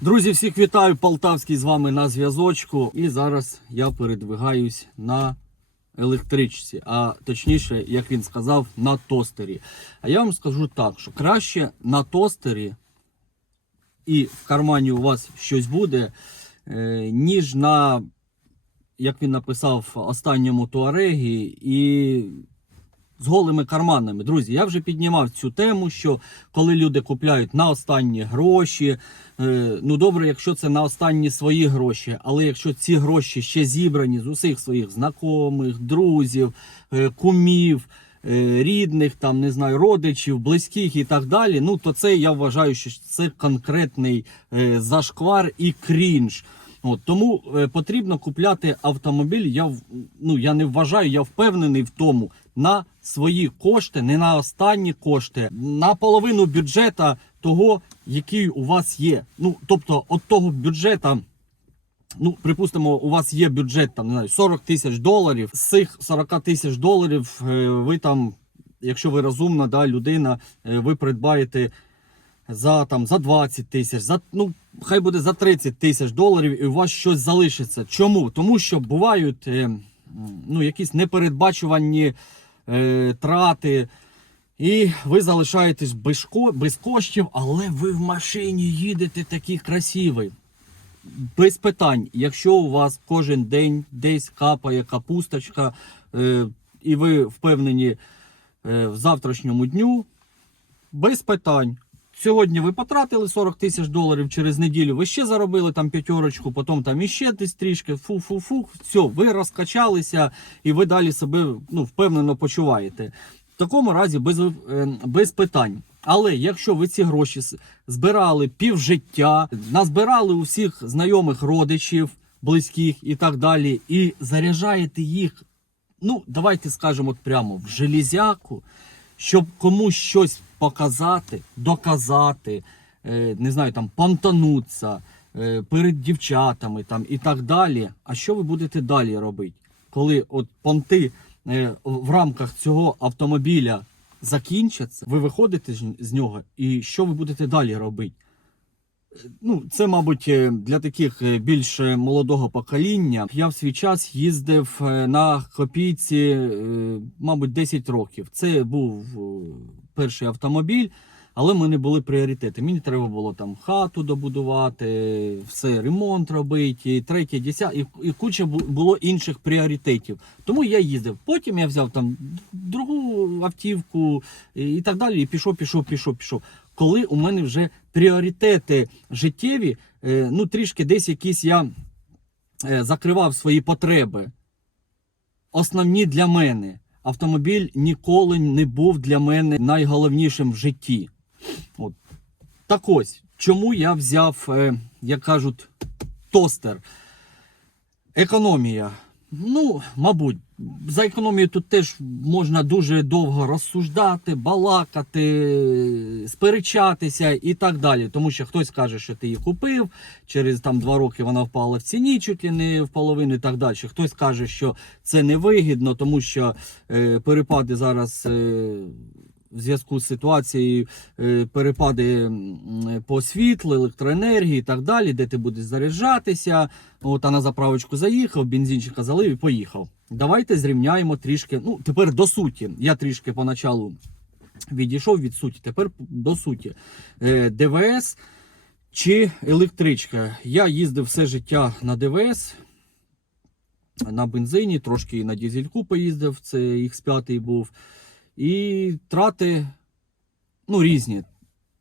Друзі, всіх вітаю! Полтавський з вами на зв'язочку. І зараз я передвигаюсь на електричці, а точніше, як він сказав, на тостері. А я вам скажу так, що краще на тостері і в кармані у вас щось буде, е, ніж на, як він написав, останньому туарегі і з голими карманами. Друзі, я вже піднімав цю тему, що коли люди купляють на останні гроші, е, ну добре, якщо це на останні свої гроші, але якщо ці гроші ще зібрані з усіх своїх знайомих, друзів, е, кумів. е, Рідних, там не знаю, родичів, близьких і так далі. Ну то це я вважаю, що це конкретний зашквар і крінж. От, тому е, потрібно купляти автомобіль. Я ну я не вважаю, я впевнений в тому на свої кошти, не на останні кошти, на половину бюджета того, який у вас є. Ну тобто, от того бюджета. Ну, припустимо, у вас є бюджет там не знаю, 40 тисяч доларів. З цих 40 тисяч доларів е, ви там, якщо ви розумна да, людина, е, ви придбаєте за там за 20 тисяч, за ну хай буде за 30 тисяч доларів, і у вас щось залишиться. Чому? Тому що бувають е, ну, якісь непередбачувані е, трати. І ви залишаєтесь без, без коштів, але ви в машині їдете такий красивий. Без питань, якщо у вас кожен день десь капає капусточка, е, і ви впевнені е, в завтрашньому дню, без питань. Сьогодні ви потратили 40 тисяч доларів через неділю, ви ще заробили там п'ятерочку, потім там іще десь трішки, фу-фу-фу, все, ви розкачалися і ви далі себе ну, впевнено почуваєте. В такому разі без, е, без питань. Але якщо ви ці гроші збирали півжиття, назбирали у всіх знайомих родичів, близьких і так далі, і заряджаєте їх, ну давайте скажемо прямо в железяку, щоб комусь щось показати, доказати, е, не знаю, там понтануться е, перед дівчатами там і так далі. А що ви будете далі робити? Коли от понти е, в рамках цього автомобіля закінчаться, ви виходите з- нього, і що ви будете далі робити? Ну, це, мабуть, для таких більш молодого покоління. Я в свій час їздив на копійці, мабуть, 10 років. Це був перший автомобіль, але в мене були пріоритети. Мені треба було там хату добудувати, все, ремонт робити, третє, десяте, і, і куча було інших пріоритетів. Тому я їздив. Потім я взяв там другу автівку і і так далі. І пішов, пішов, пішов, пішов. Коли у мене вже пріоритети життєві, е, ну трішки десь якісь я е, закривав свої потреби. Основні для мене. Автомобіль ніколи не був для мене найголовнішим в житті. От. Так ось, чому я взяв, е, як кажуть, тостер. Економія. Ну, мабуть, за економію тут теж можна дуже довго розсуждати, балакати, сперечатися і так далі. Тому що хтось каже, що ти її купив, через там два роки вона впала в ціні, чуть ли не в половину і так далі. Хтось каже, що це невигідно, тому що е, перепади зараз. Е, в зв'язку з ситуацією е, перепади по світлу, електроенергії і так далі, де ти будеш заряджатися. От а на заправочку заїхав, бензинчика залив і поїхав. Давайте зрівняємо трішки. Ну, тепер до суті. Я трішки поначалу відійшов від суті. Тепер до суті. Е, ДВС чи електричка. Я їздив все життя на ДВС. На бензині, трошки і на дізельку поїздив, це X5 був. І трати ну, різні.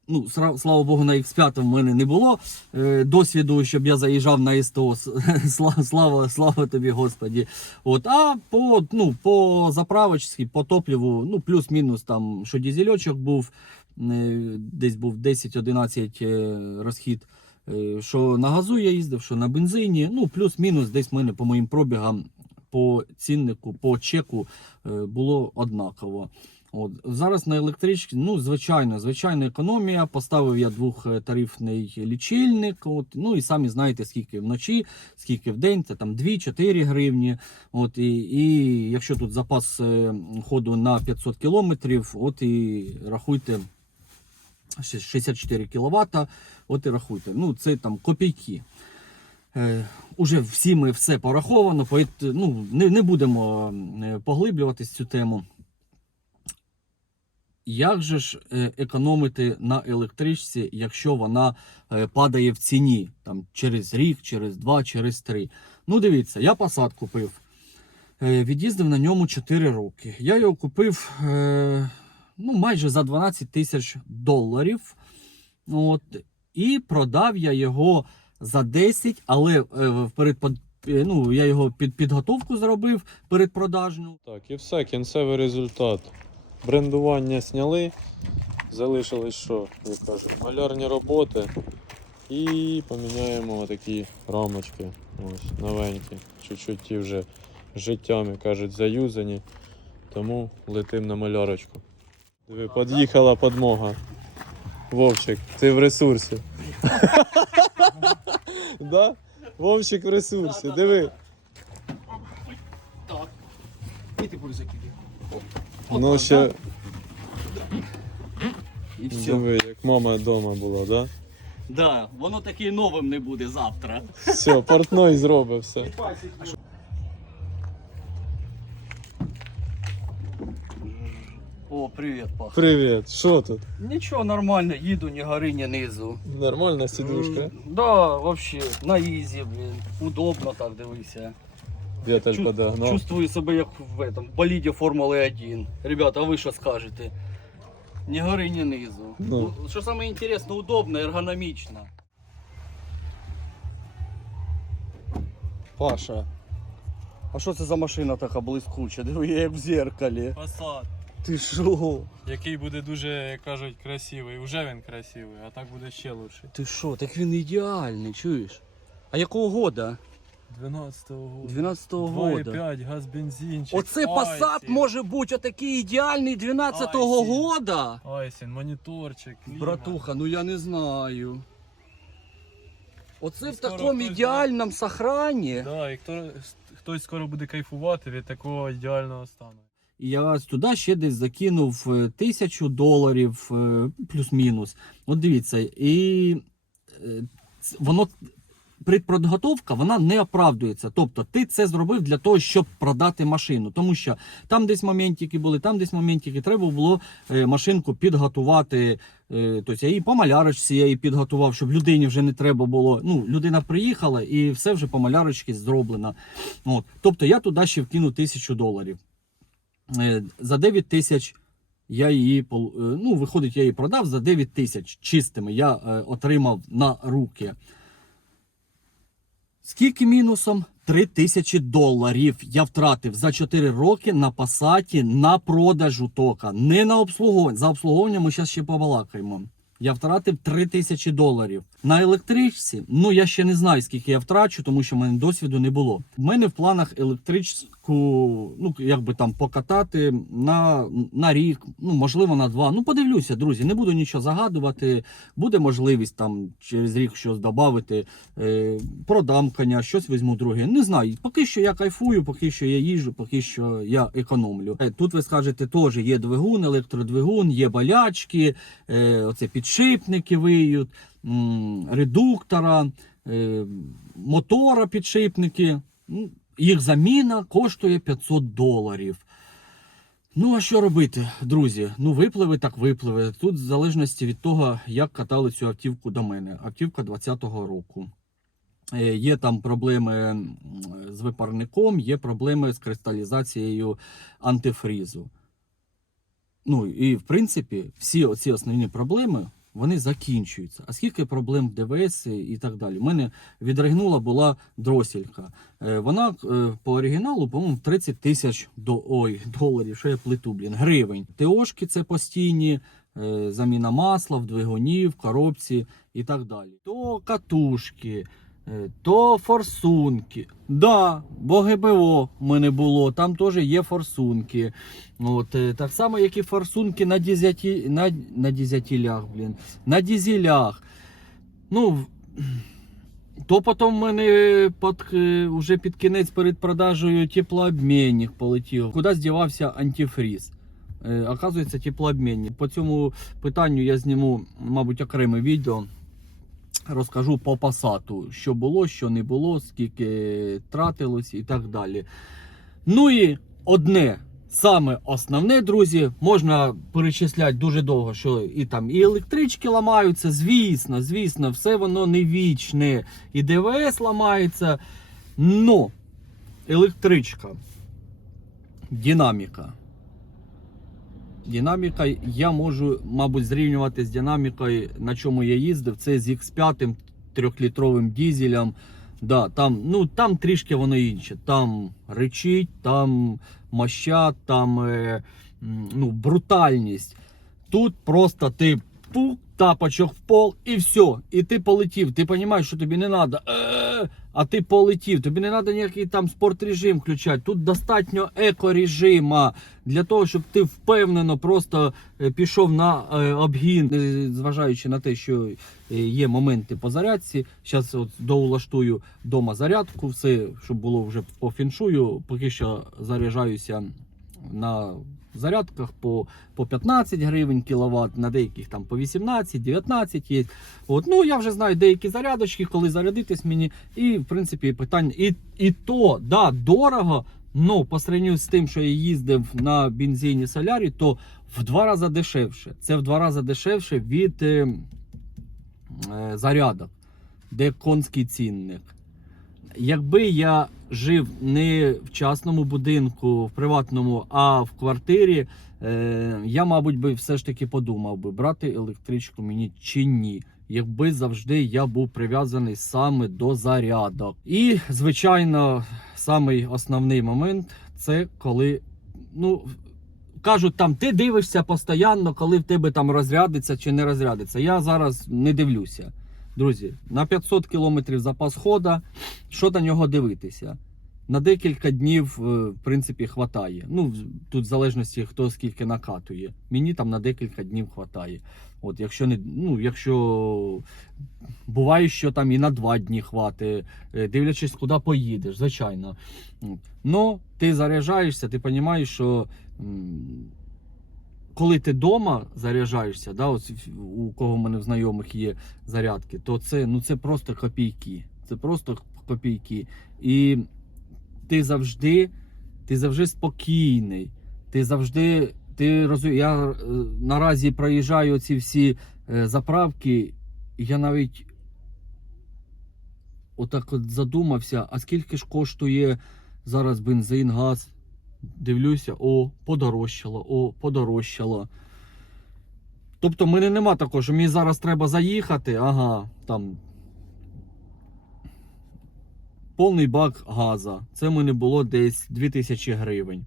Ну, слава Богу, на X5 в мене не було е, досвіду, щоб я заїжджав на СТО. Слава, слава, тобі, Господі. От, а по, ну, по заправочці, по топливу, ну, плюс-мінус там, що дізельочок був, е, десь був 10-11 е, розхід. Що на газу я їздив, що на бензині. Ну, плюс-мінус, десь в мене по моїм пробігам, по ціннику, по чеку було однаково. От зараз на електричці, ну звичайно, звичайна економія. Поставив я двохтарифний лічильник. От ну і самі знаєте, скільки вночі, скільки в день, це там 2-4 гривні. От і, і якщо тут запас е, ходу на 500 кілометрів, от і рахуйте. 64 кВт От і рахуйте. Ну, це там копійки. Е, уже всі ми все пораховано, ну, не, не будемо е, поглиблюватись цю тему. Як же ж е, економити на електричці, якщо вона е, падає в ціні там, через рік, через два, через три? Ну, дивіться, я посад купив. Е, Від'їздив на ньому 4 роки. Я його купив ну, майже за 12 тисяч доларів. От, і продав я його за 10, але перед, е, ну, я його під підготовку зробив передпродажну. Так, і все, кінцевий результат. Брендування зняли, залишилось що, як кажуть, малярні роботи. І поміняємо такі рамочки. Ось, новенькі. Чуть-чуть ті вже життям, як кажуть, заюзані. Тому летим на малярочку. Диви, під'їхала подмога. Вовчик, ти в ресурсі. Да? Вовчик в ресурсі, диви. І ти закидай. Ну ще І все. диви, як мама вдома була, да? Да, воно таки новим не буде завтра. Все, портной зробив все. О, привіт, пах. Привіт, що тут? Нічого, нормально, їду, ні гори, ні низу. Нормальна сідушка? М, Да, вообще, на ізі, блін. Удобно так дивися. Віталь Чу- подогнав. Чувствую себе як в этом боліді Формули 1. Ребята, а ви що скажете? Ні гори, ні низу. Ну. Ну, Що саме інтересно, удобно, ергономічно. Паша. А що це за машина така блискуча? Диви, я як в зеркалі. Посад, Ти що? який буде дуже, як кажуть, красивий. Уже він красивий, а так буде ще лучше. Ти що? Так він ідеальний, чуєш? А якого года? 12-го года. 12-го года. 2,5, газ бензинчик. Оце Passat може бути отакий ідеальний 12-го Айсін. года. Айсін, моніторчик, клімат. Братуха, ну я не знаю. Оце І в скоро такому хтось ідеальному сохрані. Да, і хто, хтось скоро буде кайфувати від такого ідеального стану. І я туди ще десь закинув е, тисячу доларів, е, плюс-мінус. От дивіться, і е, ц- воно. Предподготовка вона не оправдується. Тобто ти це зробив для того, щоб продати машину. Тому що там десь моментики були, там десь моментики. Треба було е, машинку підготувати. Е, тобто я її по малярочці я її підготував, щоб людині вже не треба було. Ну, людина приїхала і все вже по малярочці зроблено. От. Тобто я туди ще вкинув тисячу доларів. Е, За 9 тисяч я її ну, виходить, я її продав за 9 тисяч чистими. Я отримав на руки. Скільки мінусом? 3 тисячі доларів я втратив за 4 роки на пасаті на продажу тока. Не на обслуговування. За обслуговування ми зараз ще побалакаємо. Я втратив 3 тисячі доларів. На електричці, ну я ще не знаю, скільки я втрачу, тому що в мене досвіду не було. У мене в планах електричку, ну якби там покатати на, на рік, ну можливо на два. Ну подивлюся, друзі, не буду нічого загадувати. Буде можливість там через рік щось додати. Е, продам коня, щось візьму друге. Не знаю. Поки що я кайфую, поки що я їжджу, поки що я економлю. Е, Тут ви скажете, теж є двигун, електродвигун, є болячки, е, оце підшипники виють, редуктора, е, мотора підшипники. Ну, Їх заміна коштує 500 доларів. Ну, а що робити, друзі? Ну, випливе так випливе. Тут в залежності від того, як катали цю автівку до мене. Автівка 20-го року. Е, Є там проблеми з випарником, є проблеми з кристалізацією антифрізу. Ну і в принципі, всі оці основні проблеми вони закінчуються. А скільки проблем в ДВС і так далі? У мене відригнула була дросілька. Е, Вона е, по оригіналу, по-моєму, 30 тисяч до ой, доларів, що я плиту, блін, гривень. ТОшки це постійні, е, заміна масла в двигуні, в коробці і так далі. То катушки. Е, То форсунки. Да, бо ГБО в мене було, там теж є форсунки. От, е, так само, як і форсунки на, дізяті, на, на дізятілях, блін, на дізелях. Ну, то потім в мене під, е, вже під кінець перед продажею теплообмінник полетів. Куди здівався антифріз? Е, оказується, теплообмінник. По цьому питанню я зніму, мабуть, окреме відео. Розкажу по пасату, що було, що не було, скільки тратилось і так далі. Ну і одне. Саме основне, друзі, можна перечисляти дуже довго, що і там і електрички ламаються, звісно, звісно, все воно не вічне, і ДВС ламається. Но електричка, динаміка. Динаміка я можу, мабуть, зрівнювати з динамікою, на чому я їздив. Це з X5 трьохлітровим дізелем. Да, там, ну, там трішки воно інше. Там речить, там моща, там е, ну, брутальність. Тут просто ти пук, тапочок в пол і все. І ти полетів. Ти розумієш, що тобі не треба. А ти полетів. Тобі не треба ніякий там спортрежим включати. Тут достатньо екорежима для того, щоб ти впевнено просто е, пішов на е, обгін, зважаючи на те, що е, є моменти по зарядці. Зараз от доулаштую вдома зарядку, все, щоб було вже по фіншую. Поки що заряджаюся на зарядках по, по 15 гривень кіловат, на деяких там по 18, 19 є. От, ну я вже знаю деякі зарядочки, коли зарядитись мені. І в принципі питання. І, і то, да, дорого. Ну, по сравнению з тим, що я їздив на бензині солярі, то в два рази дешевше. Це в два рази дешевше від е, е, зарядок, де конський цінник. Якби я жив не в частному будинку, в приватному, а в квартирі, е, я, мабуть, би все ж таки подумав би, брати електричку мені чи ні. Якби завжди я був прив'язаний саме до зарядок. І, звичайно, самий основний момент це коли, ну, кажуть, там ти дивишся постійно, коли в тебе там розрядиться чи не розрядиться. Я зараз не дивлюся. Друзі, на 500 кілометрів запас хода, що на нього дивитися? На декілька днів, е, в принципі, хватає. Ну, тут в залежності, хто скільки накатує. Мені там на декілька днів хватає. От, якщо не, ну, якщо буває, що там і на два дні хватить, е, дивлячись, куди поїдеш, звичайно. Ну, ти заряджаєшся, ти розумієш, що. Коли ти вдома заряджаєшся, да, ось у кого в мене в знайомих є зарядки, то це, ну, це просто копійки. Це просто копійки. І ти завжди, ти завжди спокійний. Ти завжди. Ти розумієш, я е, наразі проїжджаю ці всі е, заправки, я навіть отак от задумався, а скільки ж коштує зараз бензин, газ. Дивлюся, о, подорожчало, о, подорожчало. Тобто, в мене нема такого, що мені зараз треба заїхати, ага, там. Повний бак газа. Це в мене було десь 2000 гривень.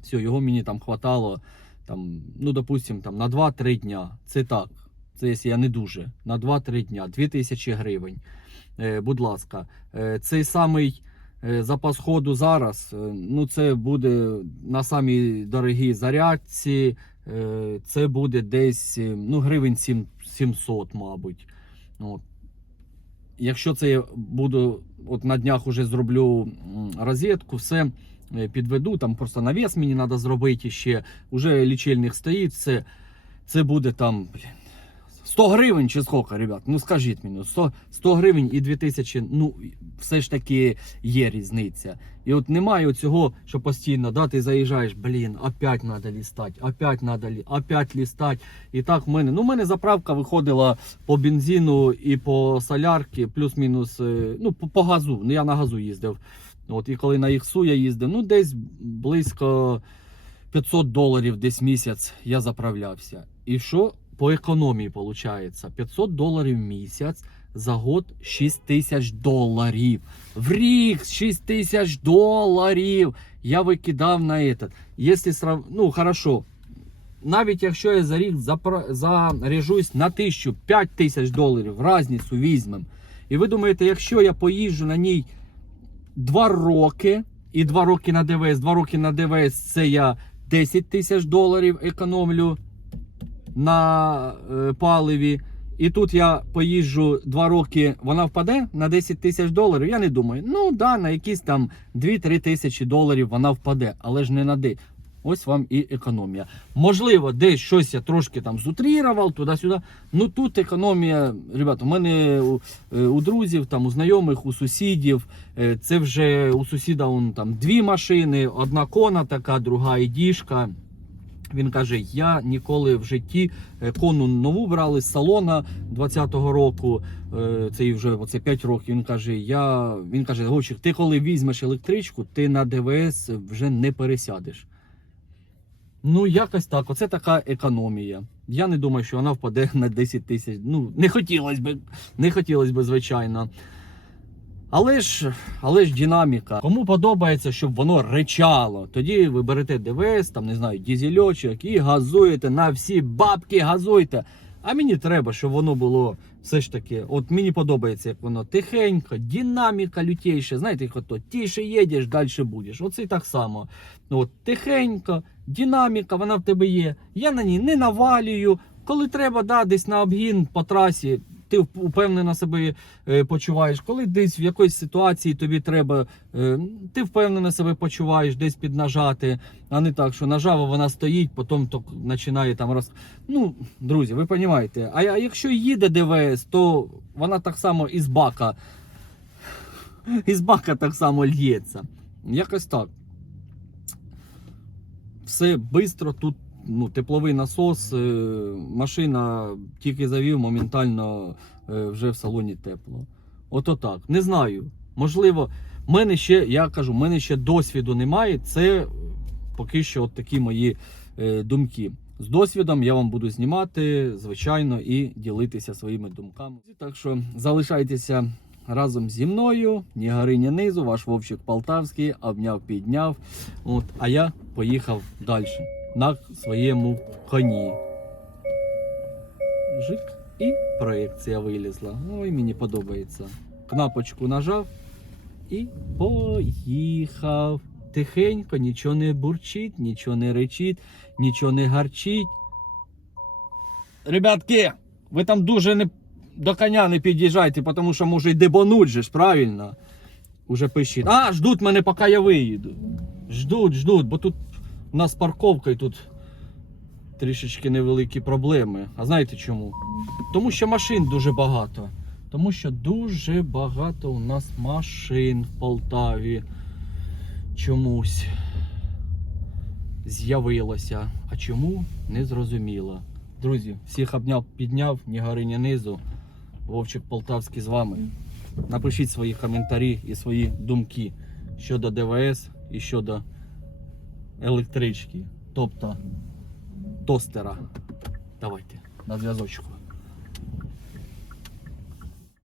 Все, його мені там хватало, там, ну, допустим, там, на 2-3 дня. Це так. Це якщо я не дуже. На 2-3 дня. 2000 гривень. Е, будь ласка, е, цей самий запас ходу зараз, е, ну, це буде на самій дорогій зарядці. Е, це буде десь е, ну, гривень 7, 700, мабуть. От. Якщо це я буду от на днях уже зроблю розетку, все е, підведу, там просто навіс мені треба зробити ще. Уже лічильник стоїть, все. Це буде там, 100 гривень чи скільки, ребят? Ну скажіть мені, 100, 100 гривень і 2000, ну все ж таки є різниця. І от немає цього, що постійно, да, ти заїжджаєш, блін, опять треба лістати, опять треба, опять лістати. І так в мене, ну в мене заправка виходила по бензину і по солярки, плюс-мінус, е, ну по, по газу, ну я на газу їздив. От, і коли на ІХСУ я їздив, ну десь близько 500 доларів десь місяць я заправлявся. І що по економії виходить? 500 доларів в місяць за год 6 тисяч доларів. В рік 6 тисяч доларів я викидав на этот. Якщо срав... ну хорошо. Навіть якщо я за рік запра... заряжусь на тисячу 5 тисяч доларів, разницю візьмемо. І ви думаєте, якщо я поїжджу на ній 2 роки, і 2 роки на ДВС, 2 роки на ДВС це я 10 тисяч доларів економлю на е, паливі. І тут я поїжджу 2 роки, вона впаде на 10 тисяч доларів. Я не думаю, ну да, на якісь там 2-3 тисячі доларів вона впаде, але ж не на де. Ось вам і економія. Можливо, десь щось я трошки там зутрірував, туди-сюди. Ну тут економія, ребята, у мене у, е, у друзів, там, у знайомих, у сусідів. е, Це вже у сусіда он, там дві машини, одна кона така, друга ідішка. Він каже: я ніколи в житті е, кону нову брали з салона 20-го року. е, Це вже оце 5 років. Він каже: Я він каже, Гочик, ти коли візьмеш електричку, ти на ДВС вже не пересядеш. Ну, якось так. Оце така економія. Я не думаю, що вона впаде на 10 тисяч. Ну, не хотілося б, не хотілося б, звичайно. Але ж, але ж динаміка. Кому подобається, щоб воно речало, тоді ви берете ДВС, там не знаю, дізельочок і газуєте на всі бабки, газуйте. А мені треба, щоб воно було все ж таки. От мені подобається, як воно тихенько, динаміка лютейша. Знаєте, як ото тише їдеш, далі будеш. Оце і так само. От тихенько, динаміка, вона в тебе є. Я на ній не навалюю. Коли треба, да, десь на обгін по трасі, ти впевнено себе е, почуваєш. Коли десь в якоїсь ситуації тобі треба, е, ти впевнено себе почуваєш, десь піднажати, а не так, що нажав, вона стоїть, потім то починає там роз. Ну, друзі, ви розумієте. А якщо їде ДВС, то вона так само із бака. Із бака так само л'ється. Якось так. Все швидко тут. Ну, тепловий насос, е, машина тільки завів, моментально е, вже в салоні тепло. Ото так. Не знаю. Можливо, в мене ще, я кажу, в мене ще досвіду немає. Це поки що от такі мої е, думки. З досвідом я вам буду знімати, звичайно, і ділитися своїми думками. Так що залишайтеся разом зі мною. Ні гори, ні низу, ваш Вовчик Полтавський обняв, підняв. От, а я поїхав далі на своєму коні. Жик і проекція вилізла. Ой, мені подобається. Кнопочку нажав і поїхав. Тихенько, нічого не бурчить, нічого не речить, нічого не гарчить. Ребятки, ви там дуже не до коня не під'їжджайте, тому що може й дебонуть же ж, правильно? Уже пишіть. А, ждуть мене, поки я виїду. Ждуть, ждуть, бо тут у нас з парковкою тут трішечки невеликі проблеми. А знаєте чому? Тому що машин дуже багато. Тому що дуже багато у нас машин в Полтаві чомусь з'явилося. А чому не зрозуміло. Друзі, всіх обняв, підняв, ні гори, ні низу. Вовчик Полтавський з вами. Напишіть свої коментарі і свої думки щодо ДВС і щодо електрички, тобто тостера. Давайте на зв'язочку.